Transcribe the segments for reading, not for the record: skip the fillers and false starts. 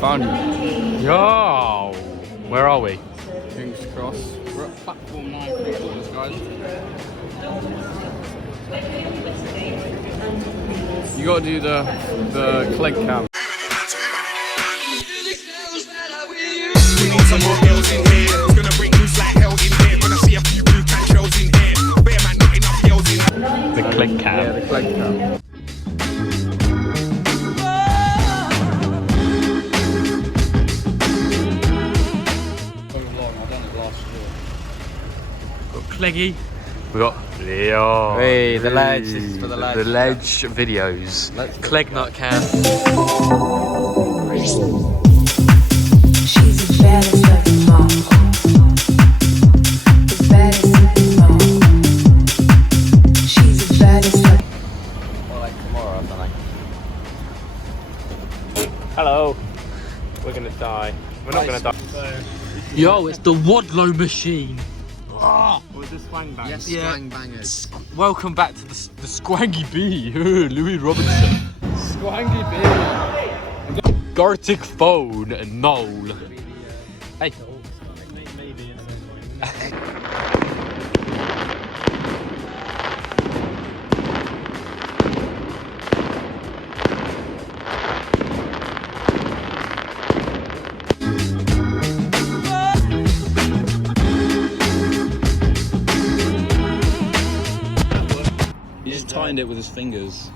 Found you. Yo! Where are we? King's Cross. We're at platform 9 for this, guys. You gotta do the cleg cam. We need some more girls in here. It's gonna bring loose like hell in here. Gonna see a few blue can shows in here. Bear man, not enough girls in here. The cleg cam. Yeah, the cleg cam. Cleggy. We got Leo. Hey, the ledge. This is for the ledge. The ledge videos. Cleg nut cam. She's the baddest of them all. The baddest of them all. She's the baddest of them all. Well, like tomorrow, I think. Hello. We're gonna die. We're not gonna die. Yo, it's the Wadlow machine. Oh, or is this Squang Bang? Yes, Squang Bangers. Welcome back to the Squangy B. Louis Robinson. Squangy B. Gartic Phone and Noel. Hey. Timed it with his fingers.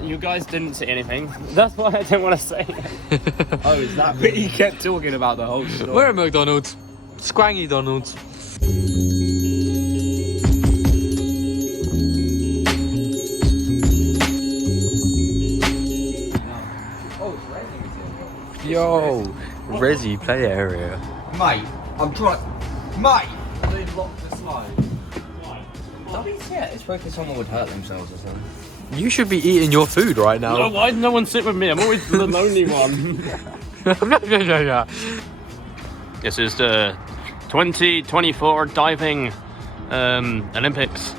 You guys didn't see anything. That's why I didn't want to say it. Oh, is that? But he kept talking about the whole story. We're at McDonald's. Squangy Donald's. Yo, Resi play area. Mate, I'm trying. Mate! They locked the slide. Yeah, it's probably someone would hurt themselves or something. You should be eating your food right now. No, why did no one sit with me? I'm always the lonely one. This is the 2024 diving Olympics.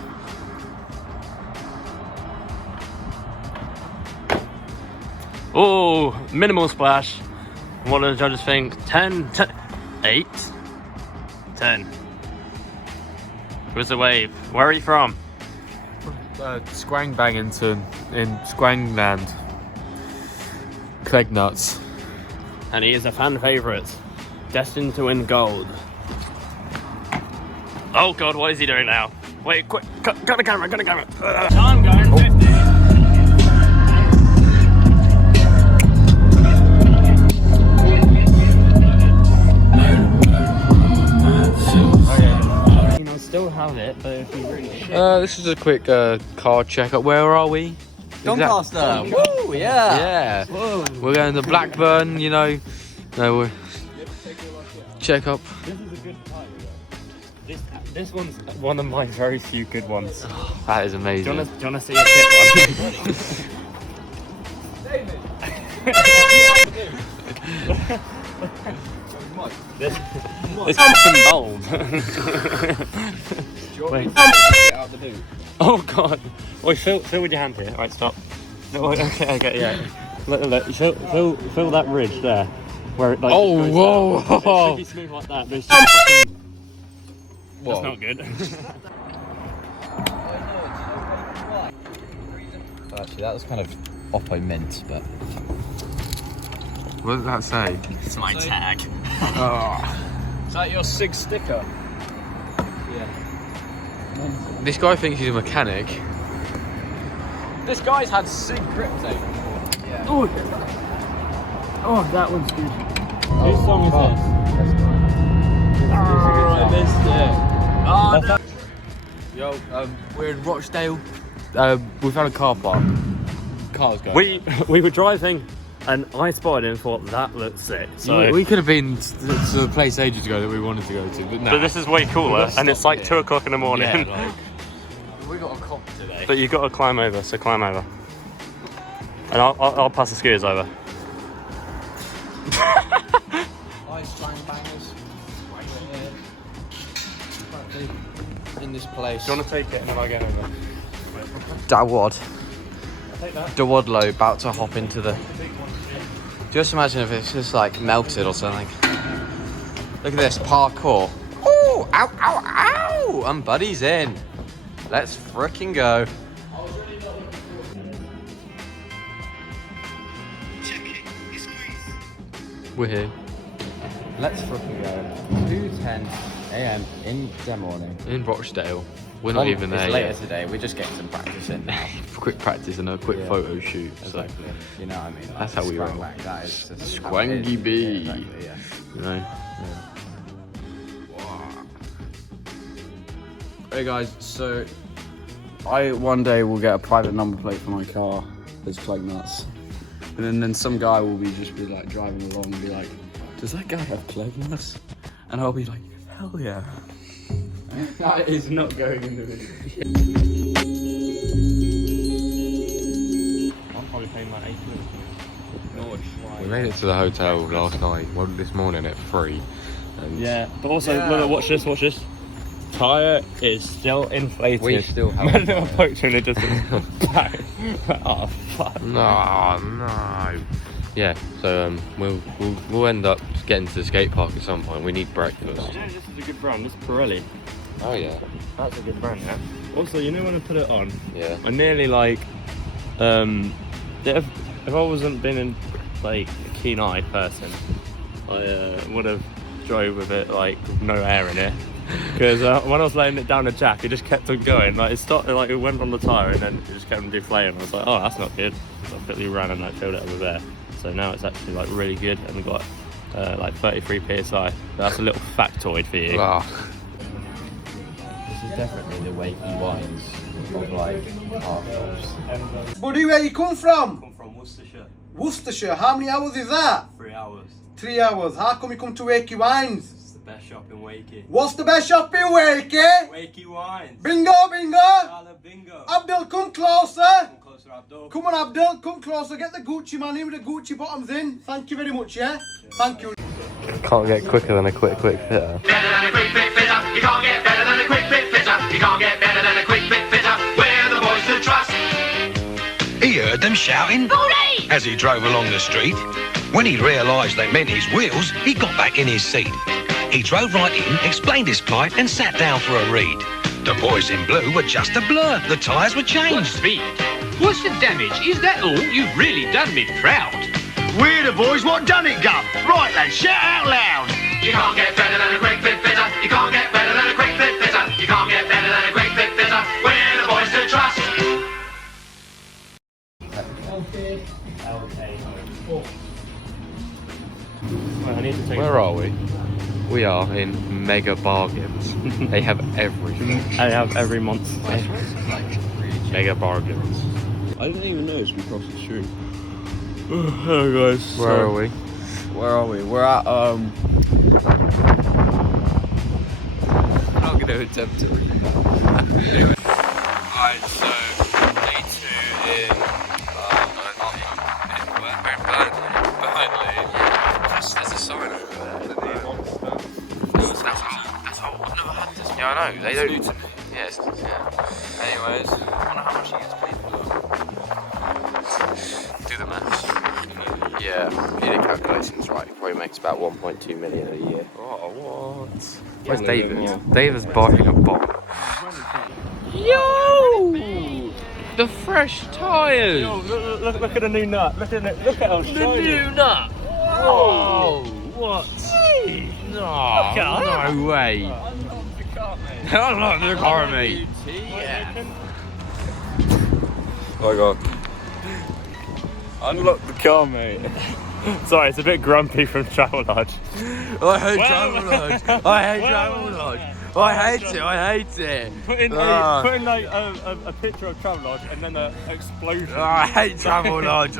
Oh, minimal splash. What do the judges think? 10, 8, 10. Where's the wave? Where are you from? Squang Bangington in Squangland. Clegg nuts. And he is a fan favourite, destined to win gold. Oh god, what is he doing now? Wait, quick, got the camera, got the camera. Time going 50. Still have it, but if we really shit. This is a quick car checkup. Where are we? Doncaster! Woo! Yeah! Yeah. Whoa. We're going to Blackburn, you know. No, we're check up. This is a good time. This one's one of my very few good ones. Oh, that is amazing. Do you want to see a tip one? This fucking bold. Wait. Oh god. Wait, fill with your hand here. Alright, stop. No, okay, yeah. Look, fill that ridge there. Where it like Oh, goes whoa! down. It should be smooth like that, but it's just fucking... That's not good. Actually, that was kind of Oppo mint, but... What does that say? It's my tag. Oh. Is that your SIG sticker? Yeah. This guy thinks he's a mechanic. This guy's had SIG grip tape. Yeah. Oh. Oh, that one's good. Whose song is this? I missed it. Yo, we're in Rochdale. We found a car park. Cars going. We were driving, and I spotted him and thought that looked sick. So We could have been to the place ages ago that we wanted to go to, but no. But this is way cooler, and it's like 2 o'clock in the morning. Yeah, like, we got a cop today. But you've got to climb over, so climb over. And I'll pass the skiers over. Nice Squang bangers. In this place. Do you want to take it and then I get over? Dawad. Take that. Dawadlo about to hop into the... Just imagine if it's just like melted or something. Look at this, parkour. Ooh, ow, ow, ow! And Buddy's in. Let's frickin' go. We're here. Let's frickin' go. 2:10 a.m. in the morning. In Rochdale. We're not even there It's later yet. today, we're just getting some practice in. Quick practice and a quick Yeah. photo shoot. So, Exactly. You know what I mean? That's how we Squang roll. bang, that is just how it is. Squangy B. Yeah, exactly, yeah. you know. Hey guys, so I one day will get a private number plate for my car. It's like nuts. And then some guy will be like driving along and be like, does that guy have plague nuts? And I'll be like, hell yeah. That is not going in the video. I'm probably paying like 8 quid. We made it to the hotel last night. Well, this morning at 3. And Yeah, but also, look, watch this. Tyre is still inflated. We still have Imagine if I poked her and it just back. Oh, fuck. No. Yeah. So we'll end up getting to the skate park at some point. We need breakfast. You know, this is a good brand. This is Pirelli. Oh yeah. That's a good brand, yeah. Also, you know when I put it on, Yeah. I nearly like, if I wasn't been like a keen-eyed person, I would have drove with it like with no air in it. Because when I was laying it down the jack, it just kept on going. Like it started, like it went on the tyre and then it just kept on deflating. I was like, oh, that's not good. So I quickly ran and like filled it up with air. So now it's actually like really good and got like 33 psi. That's a little factoid for you. Ah. This is definitely the way he winds of like car shops. Buddy, where you come from? Come from Worcestershire. Worcestershire. How many hours is that? 3 hours. 3 hours. How come you come to Wakey Wines? It's the best shop in Wakey. What's the best shop in Wakey? Wakey Wines. Bingo, bingo. Dollar bingo. Abdul, come closer. Come closer, Abdul. Come on, Abdul, come closer. Get the Gucci man in with the Gucci bottoms in. Thank you very much, yeah? Thank you. Can't get quicker than a quick fitter. Better than a quick fit fitter. You can't get better than a quick fit fitter. You can't get better than a quick fit fitter. We're the boys to trust. He heard them shouting as he drove along the street. When he realised they meant his wheels, he got back in his seat. He drove right in, explained his plight and sat down for a read. The boys in blue were just a blur. The tyres were changed. Speed. What's the damage? Is that all? You've really done me proud. We're the boys what done it, Gov. Right, lads, shout out loud. You can't get better than a quick fit fitter. You can't get better than a quick fit fitter. You can't get better than a quick fit fitter. We're the boys to trust. Where are we? We are in Mega Bargains. They have everything. I have every month. Mega Bargains. I didn't even notice we crossed the street. Hello guys. Where are we? Where are we? We're at I'm not going to attempt to read that. Alright, so day 2 in Burnley. There's a sign over there. That's how I've never had this. Yeah, I know. They don't. Yes. Yeah. Anyways, I wonder how much he gets paid for that. Do the maths. Yeah, if you did calculations right, he probably makes about 1.2 million a year. Oh, what? Where's David? David's barking a bomb. Yo! The fresh tyres! Yo, look at the new nut. Look at how shiny. The new nut! Whoa! What? No, no way! Unlock the car, mate! Yeah. Oh my god. Unlock the car, mate. Sorry, it's a bit grumpy from Travelodge. I hate Travelodge. I hate Travelodge. I hate it. Put in like a picture of Travelodge and then an explosion. I hate Travelodge.